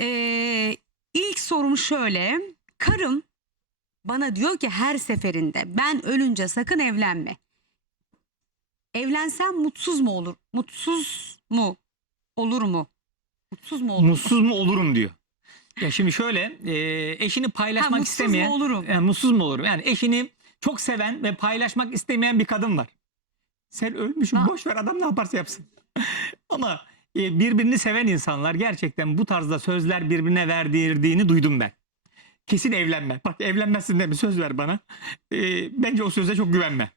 Ee, ilk sorum şöyle. Karım bana diyor ki her seferinde ben ölünce sakın evlenme. Evlensem mutsuz mu olur? Mutsuz mu? Olur mu? Mutsuz mu olur? Mutsuz mu olurum diyor. Ya şimdi şöyle e, eşini Ha, paylaşmak mutsuz istemeyen mu olurum? yani mutsuz mu olurum? Yani eşini çok seven ve paylaşmak istemeyen bir kadın var. Sen ölmüşsün Ha. boş ver adam ne yaparsa yapsın. Ama birbirini seven insanlar gerçekten bu tarzda sözler birbirine verdirdiğini duydum ben. Kesin evlenme. Bak evlenmezsin mi? Söz ver bana. E, bence o söze çok güvenme.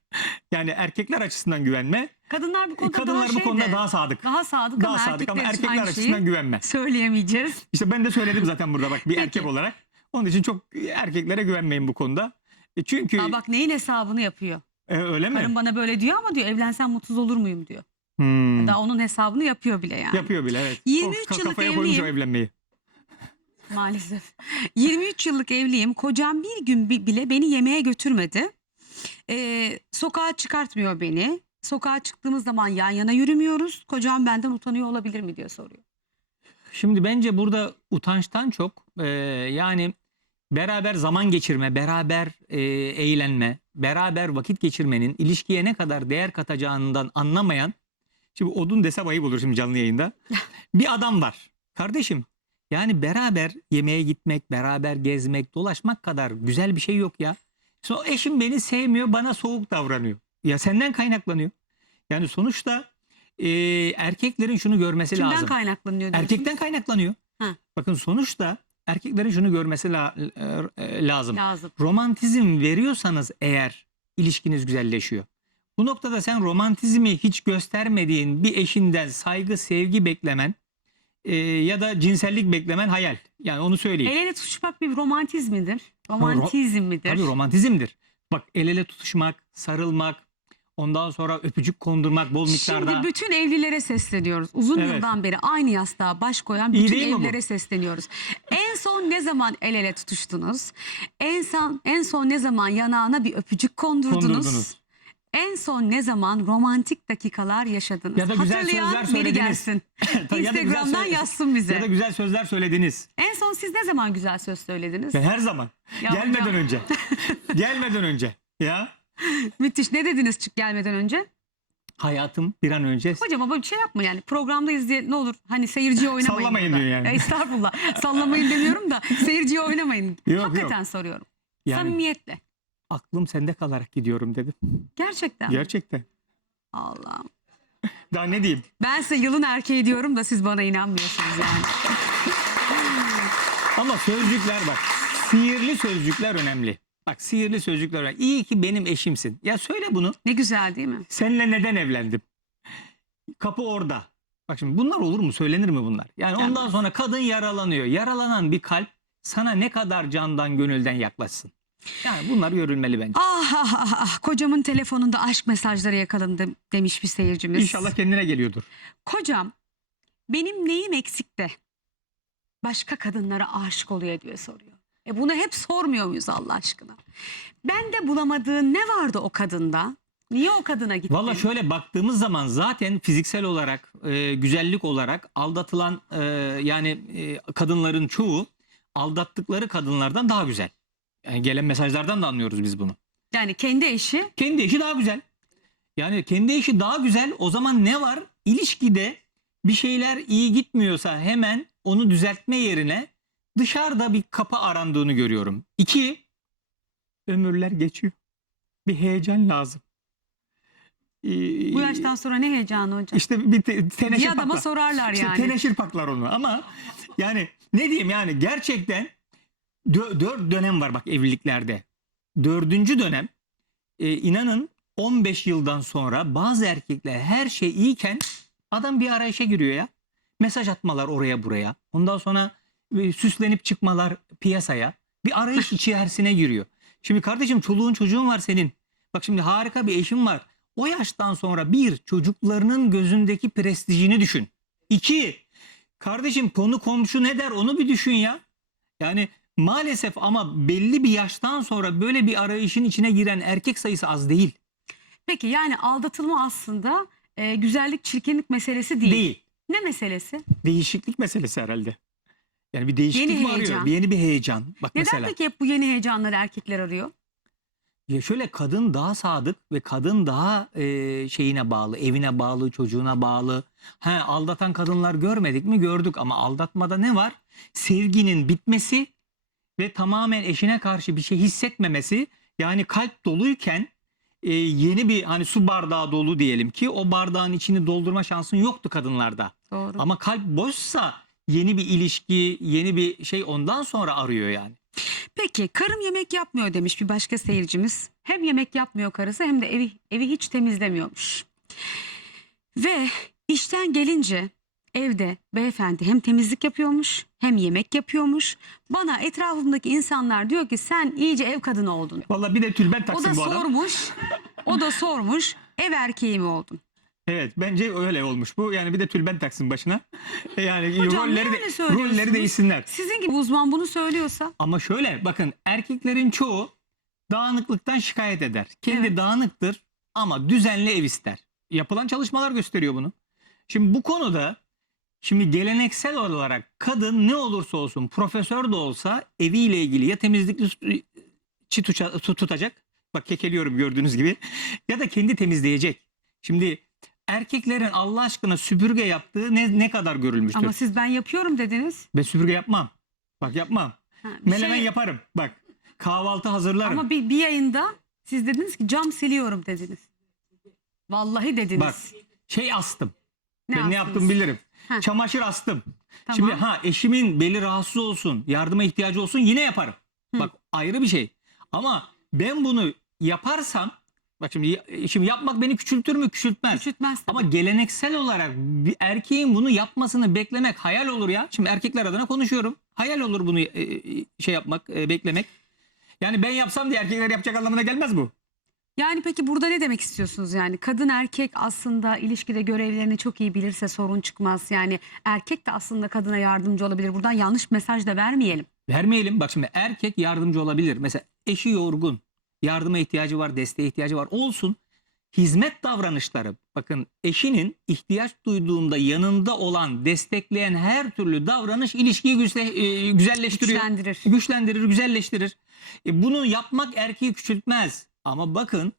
Yani erkekler açısından güvenme. Kadınlar bu konuda Kadınlar daha bu konuda şeyde, daha sadık. daha sadık Daha ama sadık ama erkekler için erkekler açısından güvenme. söyleyemeyeceğiz. İşte ben de söyledim zaten burada bak bir Peki. erkek olarak. Onun için çok erkeklere güvenmeyin bu konuda. E çünkü Aa, bak neyin hesabını yapıyor. E, öyle mi? Karım bana böyle diyor ama diyor evlensem mutsuz olur muyum diyor. Hmm. Daha onun hesabını yapıyor bile yani. Yapıyor bile evet. 23 O ka- yıllık evliyim. evlenmeyi. Maalesef. 23 yıllık evliyim. Kocam bir gün bi- bile beni yemeğe götürmedi. Ee, sokağa çıkartmıyor beni. Sokağa çıktığımız zaman yan yana yürümüyoruz. Kocam benden utanıyor olabilir mi diye soruyor. Şimdi bence burada utançtan çok e, yani beraber zaman geçirme, beraber e, eğlenme, beraber vakit geçirmenin ilişkiye ne kadar değer katacağından anlamayan şimdi odun dese ayıp olur şimdi canlı yayında. bir adam var. Kardeşim yani beraber yemeğe gitmek, beraber gezmek, dolaşmak kadar güzel bir şey yok ya. Sonra eşim beni sevmiyor, bana soğuk davranıyor. Ya senden kaynaklanıyor. Yani sonuçta e, erkeklerin şunu görmesi Kimden lazım. kaynaklanıyor diyorsun? Erkekten kaynaklanıyor. Ha. Bakın sonuçta erkeklerin şunu görmesi la- e, lazım. lazım. Romantizm veriyorsanız eğer ilişkiniz güzelleşiyor. Bu noktada sen romantizmi hiç göstermediğin bir eşinden saygı, sevgi beklemen e, ya da cinsellik beklemen hayal. Yani onu söyleyeyim. El ele tutuşmak bir romantizm midir? Romantizm midir? Tabii romantizmdir. Bak el ele tutuşmak, sarılmak, ondan sonra öpücük kondurmak bol miktarda. Şimdi bütün evlilere sesleniyoruz. Uzun Evet. yıldan beri aynı yastığa baş koyan bütün evlilere sesleniyoruz. En son ne zaman el ele tutuştunuz? En son en son ne zaman yanağına bir öpücük kondurdunuz? Kondurdunuz. En son ne zaman romantik dakikalar yaşadınız? Ya da güzel Hatırlayan sözler biri söylediniz. gelsin. Ya da güzel Instagram'dan söyle- yazsın bize. Ya da güzel sözler söylediniz. En son siz ne zaman güzel söz söylediniz? Ben her zaman. Ya Gelmeden hocam. önce. Gelmeden önce. Ya Müthiş. Ne dediniz çık gelmeden önce? hayatım bir an önce Hocam ama bir şey yapma yani programdayız diye ne olur hani seyirciye oynamayın. Sallamayın burada. diyor yani. E, Estağfurullah. Sallamayın demiyorum da seyirciye oynamayın. Yok, Hakikaten soruyorum. yani Samimiyetle. Aklım sende kalarak gidiyorum dedim. Gerçekten. Gerçekten. Allah'ım. Daha ne diyeyim? Ben size yılın erkeği diyorum da siz bana inanmıyorsunuz yani. Ama sözcükler bak. Sihirli sözcükler önemli. Bak sihirli sözcükler önemli. İyi ki benim eşimsin. Ya söyle bunu. Ne güzel değil mi? Seninle neden evlendim? Kapı orada. Bak şimdi bunlar olur mu? Söylenir mi bunlar? Yani ondan sonra kadın yaralanıyor. Yaralanan bir kalp sana ne kadar candan gönülden yaklaşsın. Yani bunlar görülmeli bence. Ah ah ah ah kocamın telefonunda aşk mesajları yakalandı demiş bir seyircimiz. İnşallah kendine geliyordur. Kocam benim neyim eksik de başka kadınlara aşık oluyor diye soruyor. E bunu hep sormuyor muyuz Allah aşkına? Ben de bulamadığın ne vardı o kadında? Niye o kadına gittin? Valla şöyle baktığımız zaman zaten fiziksel olarak, e, güzellik olarak aldatılan e, yani e, kadınların çoğu aldattıkları kadınlardan daha güzel. Yani gelen mesajlardan da anlıyoruz biz bunu. Yani kendi eşi Kendi eşi daha güzel. Yani kendi eşi daha güzel. O zaman ne var? İlişkide bir şeyler iyi gitmiyorsa hemen onu düzeltme yerine dışarıda bir kapı arandığını görüyorum. İki, ömürler geçiyor. Bir heyecan lazım. Ee, bu yaştan sonra ne heyecanı hocam? işte bir te- teneşir Bir adama paklar. sorarlar İşte yani. teneşir paklar onu ama yani ne diyeyim yani gerçekten dö- dört dönem var bak evliliklerde. Dördüncü dönem e, inanın 15 yıldan sonra bazı erkekler her şey iyiken adam bir arayışa giriyor ya. Mesaj atmalar oraya buraya. Ondan sonra e, süslenip çıkmalar piyasaya. Bir arayış içerisine giriyor. Şimdi kardeşim çoluğun çocuğun var senin. Bak şimdi harika bir eşin var. O yaştan sonra bir çocuklarının gözündeki prestijini düşün. İki kardeşim konu komşu ne der onu bir düşün ya. Yani maalesef ama belli bir yaştan sonra böyle bir arayışın içine giren erkek sayısı az değil. Peki yani aldatılma aslında e, güzellik çirkinlik meselesi değil. Değil. Ne meselesi? Değişiklik meselesi herhalde. Yani bir değişiklik Yeni mi arıyor? heyecan. Bir yeni bir heyecan. Bak Neden mesela. peki hep bu yeni heyecanları erkekler arıyor? Ya şöyle kadın daha sadık ve kadın daha e, şeyine bağlı, evine bağlı, çocuğuna bağlı. He, aldatan kadınlar görmedik mi? Gördük ama aldatmada ne var? Sevginin bitmesi ve tamamen eşine karşı bir şey hissetmemesi. Yani kalp doluyken e, yeni bir hani su bardağı dolu diyelim ki o bardağın içini doldurma şansın yoktu kadınlarda. Doğru. Ama kalp boşsa yeni bir ilişki, yeni bir şey ondan sonra arıyor yani. Peki karım yemek yapmıyor demiş bir başka seyircimiz. Hem yemek yapmıyor karısı hem de evi, evi hiç temizlemiyormuş. Ve işten gelince evde beyefendi hem temizlik yapıyormuş hem yemek yapıyormuş. Bana etrafımdaki insanlar diyor ki sen iyice ev kadını oldun. Vallahi bir de tülbent O taksın da bu adam. sormuş. O da sormuş. Ev erkeği mi oldun? Evet bence öyle olmuş bu. Yani bir de tülbent taksın başına. E Yani Hocam, rolleri niye de söylüyorsunuz? rolleri değişsinler. Sizin gibi uzman bunu söylüyorsa Ama şöyle bakın erkeklerin çoğu dağınıklıktan şikayet eder. Kendi Evet. dağınıktır ama düzenli ev ister. Yapılan çalışmalar gösteriyor bunu. Şimdi bu konuda şimdi geleneksel olarak kadın ne olursa olsun profesör de olsa eviyle ilgili ya temizlikli su- çi tutacak. Bak kekeliyorum gördüğünüz gibi. Ya da kendi temizleyecek. Şimdi erkeklerin Allah aşkına süpürge yaptığı ne, ne kadar görülmüştür. ama siz ben yapıyorum dediniz. Ben süpürge yapmam. Bak yapmam. Ha, bir Melemen şey- yaparım. Bak kahvaltı hazırlarım. Ama bir, bir yayında siz dediniz ki cam siliyorum dediniz. Vallahi dediniz. Bak şey astım. ben ne astınız? yaptım bilirim. Heh. Çamaşır astım. Tamam. Şimdi ha eşimin beli rahatsız olsun, yardıma ihtiyacı olsun yine yaparım. Hı. Bak ayrı bir şey. Ama ben bunu yaparsam bak şimdi şimdi yapmak beni küçültür mü? Küçültmez. Küçültmez tabii. Ama geleneksel olarak bir erkeğin bunu yapmasını beklemek hayal olur ya. Şimdi erkekler adına konuşuyorum. Hayal olur bunu e, e, şey yapmak, e, beklemek. Yani ben yapsam diye erkekler yapacak anlamına gelmez bu. Yani peki burada ne demek istiyorsunuz yani? Kadın erkek aslında ilişkide görevlerini çok iyi bilirse sorun çıkmaz. Yani erkek de aslında kadına yardımcı olabilir. Buradan yanlış mesaj da vermeyelim. Vermeyelim. Bak şimdi erkek yardımcı olabilir. Mesela eşi yorgun. Yardıma ihtiyacı var, desteğe ihtiyacı var. Olsun. Hizmet davranışları. Bakın eşinin ihtiyaç duyduğunda yanında olan, destekleyen her türlü davranış ilişkiyi güçle- e, güzelleştiriyor. Güçlendirir. güçlendirir, güzelleştirir. E, bunu yapmak erkeği küçültmez. Ama bakın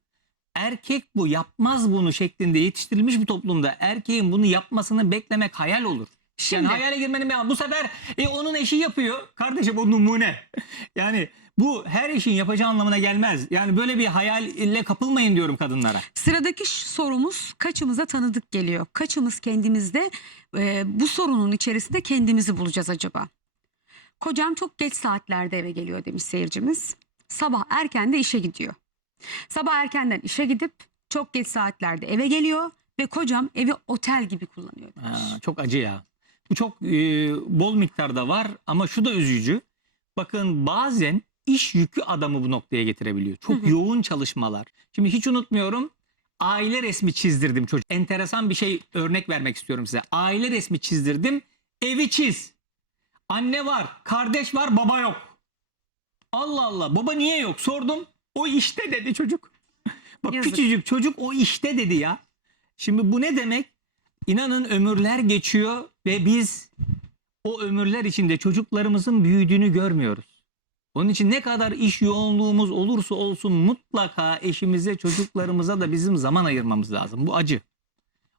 erkek bu yapmaz bunu şeklinde yetiştirilmiş bir toplumda erkeğin bunu yapmasını beklemek hayal olur. Şimdi Yani hayale girmenin bir Bu sefer e, onun eşi yapıyor. Kardeşim o numune. Yani bu her eşin yapacağı anlamına gelmez. Yani böyle bir hayalle kapılmayın diyorum kadınlara. sıradaki sorumuz kaçımıza tanıdık geliyor? Kaçımız kendimizde e, bu sorunun içerisinde kendimizi bulacağız acaba? Kocam çok geç saatlerde eve geliyor demiş seyircimiz. Sabah erken de işe gidiyor. Sabah erkenden işe gidip çok geç saatlerde eve geliyor ve kocam evi otel gibi kullanıyor demiş. Ha, çok acı ya. Bu çok e, bol miktarda var ama şu da üzücü. Bakın bazen iş yükü adamı bu noktaya getirebiliyor. Çok yoğun çalışmalar. Şimdi hiç unutmuyorum. Aile resmi çizdirdim çocuk. Enteresan bir şey örnek vermek istiyorum size. Aile resmi çizdirdim. Evi çiz. Anne var, kardeş var, baba yok. Allah Allah. Baba niye yok? Sordum. O işte dedi çocuk. Bak Yazık. küçücük çocuk o işte dedi ya. Şimdi bu ne demek? İnanın ömürler geçiyor ve biz o ömürler içinde çocuklarımızın büyüdüğünü görmüyoruz. Onun için ne kadar iş yoğunluğumuz olursa olsun mutlaka eşimize, çocuklarımıza da bizim zaman ayırmamız lazım. Bu acı.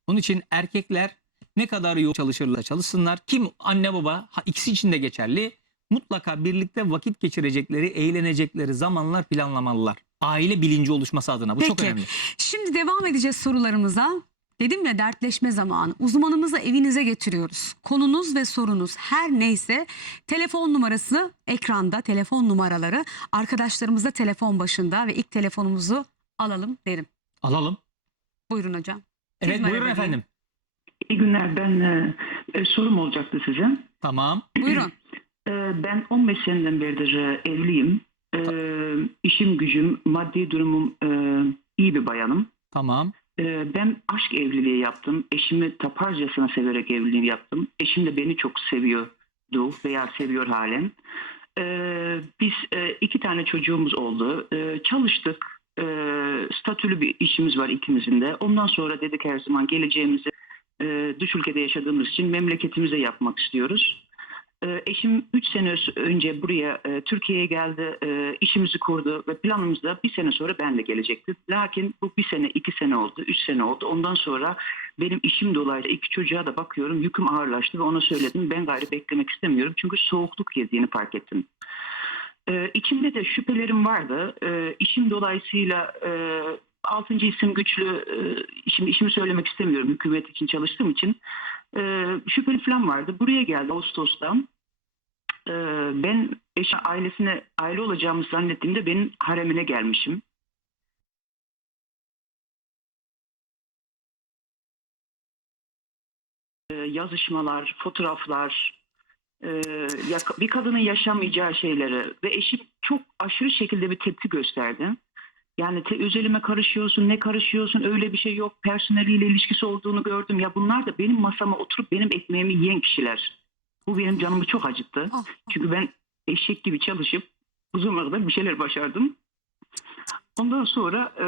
Onun için erkekler ne kadar yoğun çalışırlar çalışsınlar. Kim anne baba ikisi için de geçerli. Mutlaka birlikte vakit geçirecekleri, eğlenecekleri zamanlar planlamalılar. Aile bilinci oluşması adına. Bu çok Peki. önemli. Şimdi devam edeceğiz sorularımıza. Dedim ya dertleşme zamanı. Uzmanımızı evinize getiriyoruz. Konunuz ve sorunuz her neyse telefon numarası ekranda, telefon numaraları arkadaşlarımız da telefon başında ve ilk telefonumuzu alalım derim. Alalım. Buyurun hocam. Siz Evet buyurun efendim. İyi günler. Ben e, e, sorum olacaktı size. Tamam. Buyurun. E, ben 15 seneden beridir e, evliyim. E, işim gücüm, maddi durumum e, iyi bir bayanım. Tamam. E, ben aşk evliliği yaptım. Eşimi taparcasına severek evliliği yaptım. Eşim de beni çok seviyordu veya seviyor halen. E, biz e, iki tane çocuğumuz oldu. E, çalıştık. E, statülü bir işimiz var ikimizin de. Ondan sonra dedik her zaman geleceğimizi e, dış ülkede yaşadığımız için memleketimize yapmak istiyoruz. Ee, eşim 3 sene önce buraya e, Türkiye'ye geldi, e, işimizi kurdu ve planımızda bir sene sonra ben de gelecekti. Lakin bu bir sene, iki sene oldu, üç sene oldu. Ondan sonra benim işim dolayısıyla iki çocuğa da bakıyorum yüküm ağırlaştı ve ona söyledim ben gayrı beklemek istemiyorum çünkü soğukluk yediğini fark ettim. Ee, içimde de şüphelerim vardı. Ee, işim dolayısıyla e, altıncı isim güçlü, e, şimdi işimi söylemek istemiyorum hükümet için çalıştığım için. E, şüpheli falan vardı. Buraya geldi Ağustos'ta. E, ben eşi ailesine aile olacağımı zannettiğimde benim haremine gelmişim. Yazışmalar, fotoğraflar, bir kadının yaşamayacağı şeyleri ve eşim çok aşırı şekilde bir tepki gösterdi. Yani te, özelime karışıyorsun, ne karışıyorsun, öyle bir şey yok. Personeliyle ilişkisi olduğunu gördüm. Ya bunlar da benim masama oturup benim ekmeğimi yiyen kişiler. Bu benim canımı çok acıttı. Ah, Çünkü ben eşek gibi çalışıp uzun kadar bir şeyler başardım. Ondan sonra e,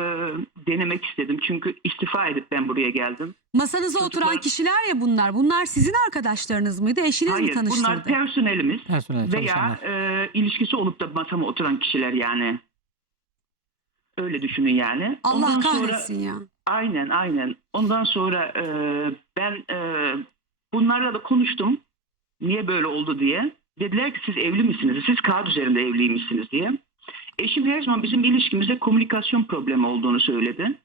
denemek istedim. Çünkü istifa edip ben buraya geldim. Masanıza Çocuklar- oturan kişiler ya bunlar. Bunlar sizin arkadaşlarınız mıydı? Eşiniz mi Hayır tanıştırdı? bunlar personelimiz Personel veya e, ilişkisi olup da masama oturan kişiler yani. Öyle düşünün yani. Allah Ondan sonra- kahretsin ya. Aynen aynen. Ondan sonra e, ben e, bunlarla da konuştum. Niye böyle oldu diye. Dediler ki siz evli misiniz? Siz kağıt üzerinde evliymişsiniz diye. Eşim her zaman bizim ilişkimizde komünikasyon problemi olduğunu söyledi.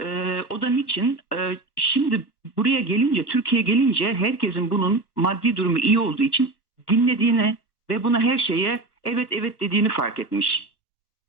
E, o da niçin? E, şimdi buraya gelince, Türkiye'ye gelince herkesin bunun maddi durumu iyi olduğu için dinlediğini ve buna her şeye evet evet dediğini fark etmiş.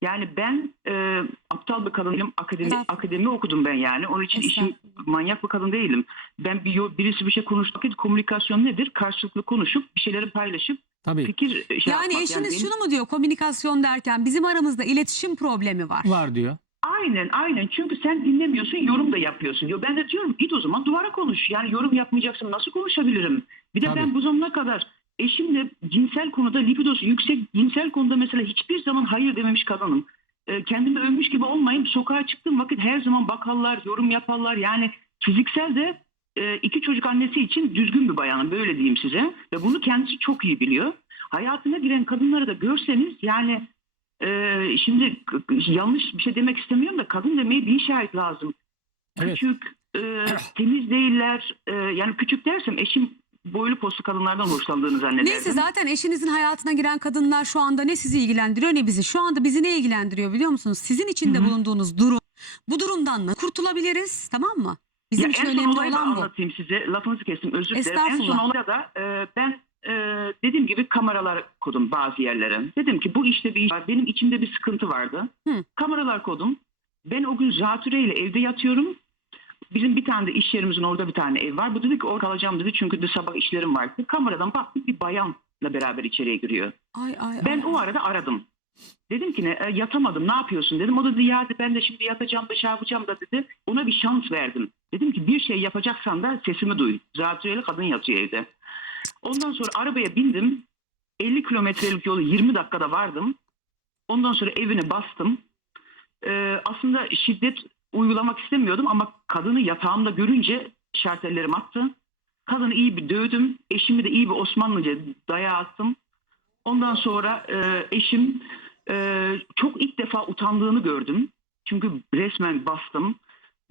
Yani ben e, aptal bir kadın değilim. Akademi, Estağfurullah. akademi okudum ben yani. Onun için işim Estağfurullah. manyak bir kadın değilim. Ben bir birisi bir şey konuşmak komünikasyon nedir? Karşılıklı konuşup bir şeyleri paylaşıp Tabii fikir şey Yani yapmak. eşiniz benim- şunu mu diyor komünikasyon derken bizim aramızda iletişim problemi var. var diyor. Aynen aynen çünkü sen dinlemiyorsun yorum da yapıyorsun diyor. Ben de diyorum git o zaman duvara konuş. Yani yorum yapmayacaksın nasıl konuşabilirim? Bir de Tabii. ben bu zamana kadar eşimle cinsel konuda libidosu yüksek cinsel konuda mesela hiçbir zaman hayır dememiş kadınım. Ee, kendimi övmüş gibi olmayayım sokağa çıktığım vakit her zaman bakarlar yorum yaparlar. Yani fiziksel de e, iki çocuk annesi için düzgün bir bayanım böyle diyeyim size. Ve bunu kendisi çok iyi biliyor. Hayatına giren kadınları da görseniz yani ee, şimdi yanlış bir şey demek istemiyorum da kadın demeye bin şahit lazım. Evet. Küçük, e, temiz değiller. E, yani küçük dersem eşim boylu postlu kadınlardan hoşlandığını zannederdim. Neyse zaten eşinizin hayatına giren kadınlar şu anda ne sizi ilgilendiriyor ne bizi. Şu anda bizi ne ilgilendiriyor biliyor musunuz? Sizin içinde bulunduğunuz durum. Bu durumdan nasıl kurtulabiliriz tamam mı? Bizim Ya için en son önemli olayı da olan bu. anlatayım size. Lafınızı kestim özür dilerim. En son Estağfurullah. olayda da e, ben e, dediğim gibi kameralar kodum bazı yerlere. Dedim ki bu işte bir iş var. Benim içimde bir sıkıntı vardı. Hı. Kameralar kodum. Ben o gün zatüreyle evde yatıyorum. Bizim bir tane de iş yerimizin orada bir tane ev var. Bu dedi ki orada kalacağım dedi çünkü de sabah işlerim vardı. Kameradan baktık bir bayanla beraber içeriye giriyor. Ay ay Ben ay. o arada aradım. Dedim ki ne e, yatamadım ne yapıyorsun dedim. O da dedi ya ben de şimdi yatacağım da şey yapacağım da dedi. Ona bir şans verdim. Dedim ki bir şey yapacaksan da sesimi duy. Zatürreli kadın yatıyor evde. Ondan sonra arabaya bindim. 50 kilometrelik yolu 20 dakikada vardım. Ondan sonra evine bastım. Ee, aslında şiddet uygulamak istemiyordum ama kadını yatağımda görünce şartellerim attı. Kadını iyi bir dövdüm. Eşimi de iyi bir Osmanlıca dayağı attım. Ondan sonra e, eşim e, çok ilk defa utandığını gördüm. Çünkü resmen bastım.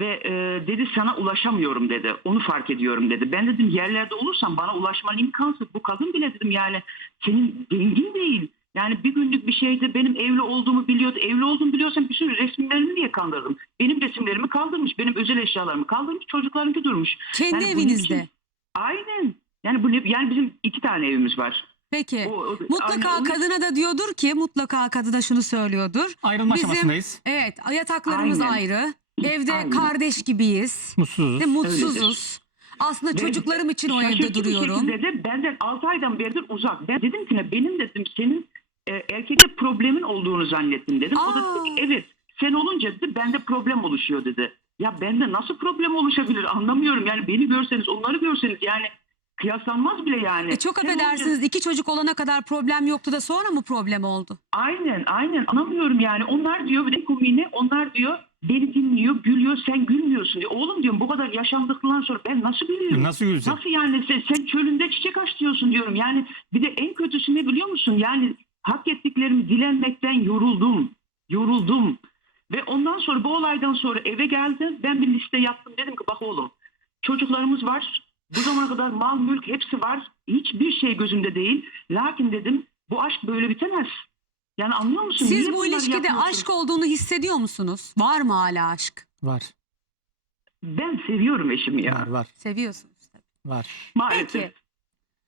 Ve e, dedi sana ulaşamıyorum dedi. Onu fark ediyorum dedi. Ben dedim yerlerde olursan bana ulaşman imkansız. Bu kadın bile dedim yani senin dengin değil. Yani bir günlük bir şeyde benim evli olduğumu biliyordu. Evli olduğumu biliyorsan bir sürü resimlerimi niye kaldırdım? Benim resimlerimi kaldırmış. Benim özel eşyalarımı kaldırmış. Çocuklarınki durmuş. Kendi Yani evinizde. için- Aynen. Yani bu ne, yani bizim iki tane evimiz var. Peki. O- o- Mutlaka onun- kadına da diyordur ki mutlaka kadına şunu söylüyordur. Ayrılma Bizim- aşamasındayız. Evet yataklarımız Aynen. ayrı. Evde Aynen. kardeş gibiyiz. Mutsuzuz. Ve mutsuzuz. Aslında Ve çocuklarım için o evde duruyorum. Bir şekilde de benden 6 aydan beridir uzak. Ben dedim ki ne benim dedim senin e, erkekte problemin olduğunu zannettim dedim. O da dedi ki Aa. evet sen olunca dedi bende problem oluşuyor dedi. Ya bende nasıl problem oluşabilir anlamıyorum. Yani beni görseniz onları görseniz yani kıyaslanmaz bile yani. E çok Sen affedersiniz iki çocuk olana kadar problem yoktu da sonra mı problem oldu? Aynen aynen anlamıyorum yani. Onlar diyor bir de komine onlar diyor beni dinliyor, gülüyor, sen gülmüyorsun diyor. Oğlum diyorum bu kadar yaşandıktan sonra ben nasıl gülüyorum? Nasıl gülsün? Nasıl yani sen, sen çölünde çiçek aç diyorsun diyorum. Yani bir de en kötüsü ne biliyor musun? Yani hak ettiklerimi dilenmekten yoruldum. Yoruldum. Ve ondan sonra bu olaydan sonra eve geldim. Ben bir liste yaptım. Dedim ki bak oğlum çocuklarımız var. Bu zamana kadar mal mülk hepsi var. Hiçbir şey gözümde değil. Lakin dedim bu aşk böyle bitemez. Yani anlıyor musun? Siz Niye bu ilişkide aşk olduğunu hissediyor musunuz? Var mı hala aşk? Var. Ben seviyorum eşimi ya. Var var. Seviyorsunuz tabii. Var. Maalesef. Peki.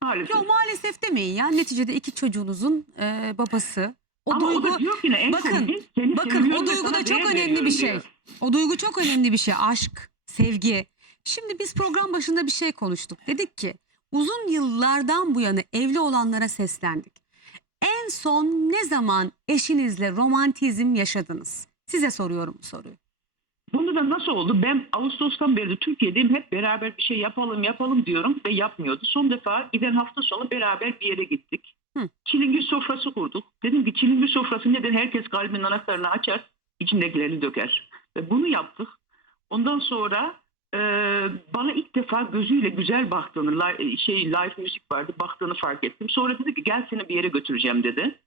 Maalesef. Yok maalesef demeyin ya. Neticede iki çocuğunuzun e, babası. O Ama duygu o da diyor ki ne en bakın, seni bakın o duygu da çok önemli bir şey. diyor. O duygu çok önemli bir şey. Aşk, sevgi. Şimdi biz program başında bir şey konuştuk. Dedik ki uzun yıllardan bu yana evli olanlara seslendik. En son ne zaman eşinizle romantizm yaşadınız? Size soruyorum bu soruyu. Da nasıl oldu? Ben Ağustos'tan beri Türkiye'deyim. Hep beraber bir şey yapalım yapalım diyorum ve yapmıyordu. Son defa giden hafta sonu beraber bir yere gittik. Hı. Çilingir sofrası kurduk. Dedim ki çilingir sofrası nedir? Herkes kalbinin anahtarını açar, içindekilerini döker. Ve bunu yaptık. Ondan sonra e, bana ilk defa gözüyle güzel baktığını, li- şey live müzik vardı, baktığını fark ettim. Sonra dedi ki gel seni bir yere götüreceğim dedi.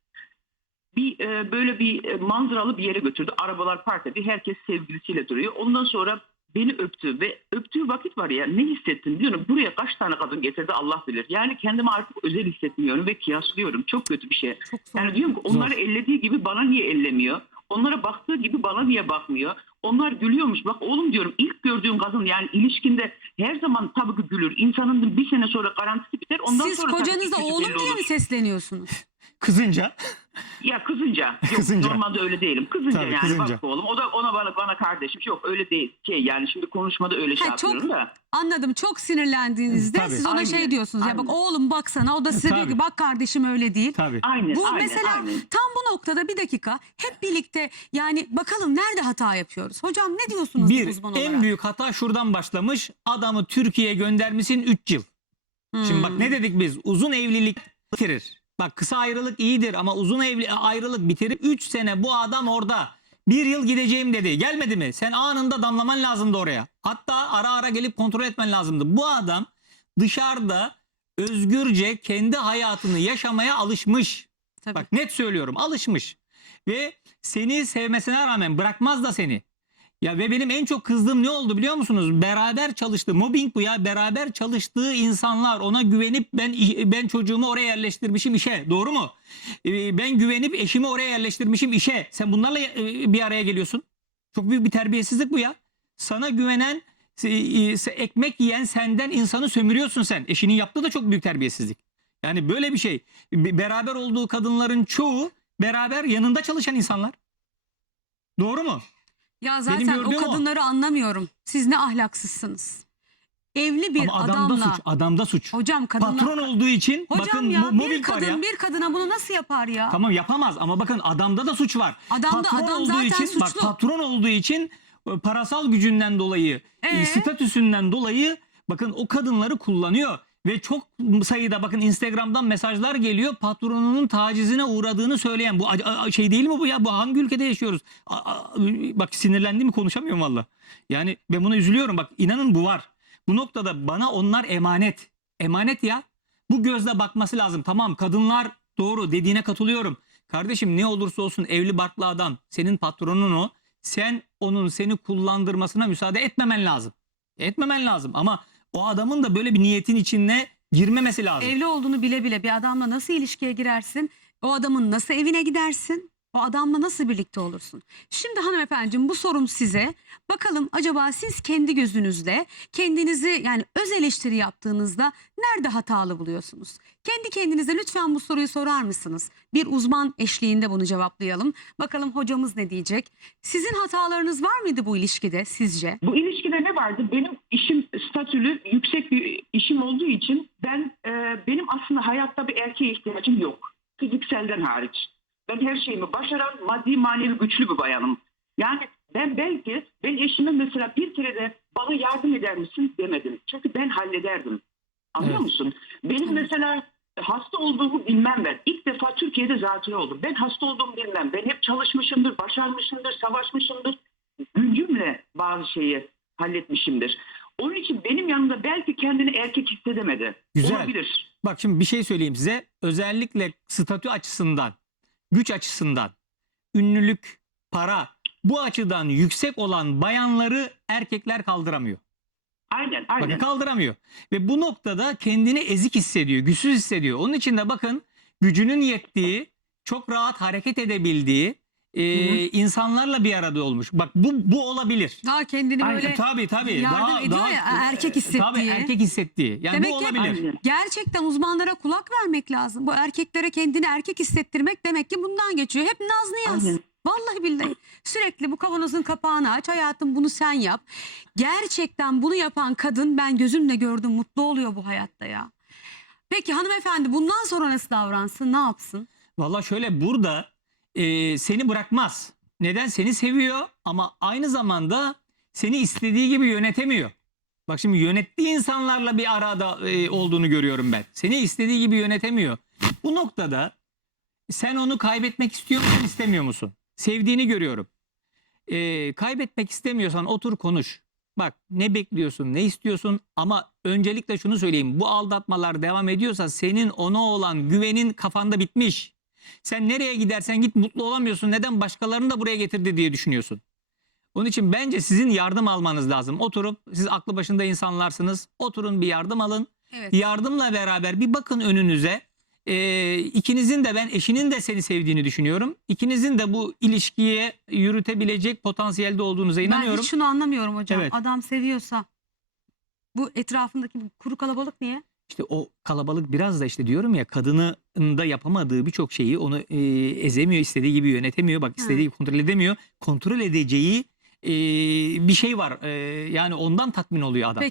Bir e, böyle bir e, manzaralı bir yere götürdü. Arabalar park ediyor. Herkes sevgilisiyle duruyor. Ondan sonra beni öptü ve öptüğü vakit var ya ne hissettim diyorum. Buraya kaç tane kadın getirdi Allah bilir. Yani kendimi artık özel hissetmiyorum ve kıyaslıyorum. Çok kötü bir şey. Zor. Yani diyorum ki onları ellediği gibi bana niye ellemiyor? Onlara baktığı gibi bana niye bakmıyor? Onlar gülüyormuş. Bak oğlum diyorum ilk gördüğün kadın yani ilişkinde her zaman tabii ki gülür. İnsanın bir sene sonra garantisi biter. Ondan Siz sonra kocanıza oğlum diye olur. mi sesleniyorsunuz? Kızınca. Ya kızınca. Yok, Kızınca. Normalde öyle değilim. Kızınca Tabii, yani kızınca. bak oğlum. O da ona bana bana kardeşim. Yok öyle değil. Şey yani şimdi konuşmada öyle şey Ha, çok- yapıyorum da. Anladım. Çok sinirlendiğinizde Tabii. siz ona Aynen, şey diyorsunuz. Ya bak aynen. oğlum baksana o da size diyor Tabii. ki bak kardeşim öyle değil. Tabii. Aynen. Bu aynen, mesela aynen. tam bu noktada bir dakika hep birlikte yani bakalım nerede hata yapıyoruz? Hocam ne diyorsunuz Bir uzman en olarak? büyük hata şuradan başlamış. Adamı Türkiye'ye göndermişsin 3 yıl. Şimdi bak Hmm. ne dedik biz? Uzun evlilik bitirir. Bak kısa ayrılık iyidir ama uzun evli ayrılık bitirir. 3 sene bu adam orada. Bir yıl gideceğim dedi. Gelmedi mi? Sen anında damlaman lazımdı oraya. Hatta ara ara gelip kontrol etmen lazımdı. Bu adam dışarıda özgürce kendi hayatını yaşamaya alışmış. Tabii. Bak net söylüyorum alışmış. Ve seni sevmesine rağmen bırakmaz da seni. Ya ve benim en çok kızdığım ne oldu biliyor musunuz? Beraber çalıştığı mobbing bu ya. Beraber çalıştığı insanlar ona güvenip ben ben çocuğumu oraya yerleştirmişim işe. Doğru mu? Ee, Ben güvenip eşimi oraya yerleştirmişim işe. Sen bunlarla e, bir araya geliyorsun. Çok büyük bir terbiyesizlik bu ya. Sana güvenen e, e, ekmek yiyen senden insanı sömürüyorsun sen. Eşinin yaptığı da çok büyük terbiyesizlik. Yani böyle bir şey. Be- Beraber olduğu kadınların çoğu beraber yanında çalışan insanlar. Doğru mu? Ya zaten o gördüğüm o. kadınları anlamıyorum. Siz ne ahlaksızsınız. Evli bir Ama adamda adamla. suç. Adamda suç. Hocam kadınlar. Patron olduğu için Hocam bakın ya mo- bir var kadın ya. bir kadına bunu nasıl yapar ya? Tamam yapamaz ama bakın adamda da suç var. Adamda- patron adam olduğu zaten için bak suçlu. patron olduğu için e, parasal gücünden dolayı, e, Ee? statüsünden dolayı bakın o kadınları kullanıyor ve çok sayıda bakın Instagram'dan mesajlar geliyor patronunun tacizine uğradığını söyleyen bu şey değil mi bu ya bu hangi ülkede yaşıyoruz? A- a- bak sinirlendim konuşamıyorum valla. Yani ben buna üzülüyorum bak inanın bu var. Bu noktada bana onlar emanet. Emanet ya. Bu gözle bakması lazım. Tamam kadınlar doğru dediğine katılıyorum. Kardeşim ne olursa olsun evli barklı adam senin patronun o. Sen onun seni kullandırmasına müsaade etmemen lazım. Etmemen lazım ama o adamın da böyle bir niyetin içine girmemesi lazım. Evli olduğunu bile bile bir adamla nasıl ilişkiye girersin? O adamın nasıl evine gidersin? O adamla nasıl birlikte olursun? Şimdi hanımefendiciğim bu sorum size. Bakalım acaba siz kendi gözünüzle kendinizi yani öz eleştiri yaptığınızda nerede hatalı buluyorsunuz? Kendi kendinize lütfen bu soruyu sorar mısınız? Bir uzman eşliğinde bunu cevaplayalım. Bakalım hocamız ne diyecek? Sizin hatalarınız var mıydı bu ilişkide sizce? Bu ilişkide ne vardı? Benim işim statülü yüksek bir işim olduğu için ben e, benim aslında hayatta bir erkeğe ihtiyacım yok. Fizikselden hariç. Ben her şeyimi başaran maddi manevi güçlü bir bayanım. Yani ben belki ben eşime mesela bir kere de bana yardım eder misin demedim. Çünkü ben hallederdim. Anlıyor Evet. musun? Benim mesela hasta olduğumu bilmem ben. İlk defa Türkiye'de zatürre oldum. Ben hasta olduğumu bilmem. Ben hep çalışmışımdır, başarmışımdır, savaşmışımdır. Gücüm bazı şeyi halletmişimdir. Onun için benim yanımda belki kendini erkek hissedemedi. Güzel. Olabilir. Bak şimdi bir şey söyleyeyim size. Özellikle statü açısından, güç açısından, ünlülük, para bu açıdan yüksek olan bayanları erkekler kaldıramıyor. Aynen, Bakın aynen. kaldıramıyor. Ve bu noktada kendini ezik hissediyor, güçsüz hissediyor. Onun için de bakın gücünün yettiği, çok rahat hareket edebildiği e, insanlarla bir arada olmuş. Bak bu bu olabilir. Daha kendini Aynen, böyle Tabii tabii. yardım daha, ediyor daha, ya, erkek Tabii hissettiği. erkek hissettiği. Yani Demek bu ki- olabilir. Gerçekten uzmanlara kulak vermek lazım. Bu erkeklere kendini erkek hissettirmek demek ki bundan geçiyor. Hep naz niyaz. Aynen. Vallahi billahi. Sürekli bu kavanozun kapağını aç hayatım bunu sen yap. Gerçekten bunu yapan kadın ben gözümle gördüm mutlu oluyor bu hayatta ya. Peki hanımefendi bundan sonra nasıl davransın ne yapsın? Valla şöyle burada e, seni bırakmaz. Neden? Seni seviyor ama aynı zamanda seni istediği gibi yönetemiyor. Bak şimdi yönettiği insanlarla bir arada e, olduğunu görüyorum ben. Seni istediği gibi yönetemiyor. Bu noktada sen onu kaybetmek istiyor musun istemiyor musun? Sevdiğini görüyorum. E, kaybetmek istemiyorsan otur konuş. Bak ne bekliyorsun ne istiyorsun ama öncelikle şunu söyleyeyim. Bu aldatmalar devam ediyorsa senin ona olan güvenin kafanda bitmiş. Sen nereye gidersen git mutlu olamıyorsun. Neden başkalarını da buraya getirdi diye düşünüyorsun. Onun için bence sizin yardım almanız lazım. Oturup siz aklı başında insanlarsınız. Oturun bir yardım alın. Evet. Yardımla beraber bir bakın önünüze. Ee, ikinizin de ben eşinin de seni sevdiğini düşünüyorum. İkinizin de bu ilişkiye yürütebilecek potansiyelde olduğunuza Ben inanıyorum. hiç şunu anlamıyorum hocam. Evet. Adam seviyorsa bu etrafındaki bu kuru kalabalık niye? İşte o kalabalık biraz da işte diyorum ya kadının da yapamadığı birçok şeyi onu e, ezemiyor, istediği gibi yönetemiyor. Bak istediği gibi kontrol edemiyor. Kontrol edeceği e, bir şey var. E, yani ondan tatmin oluyor adam. Peki.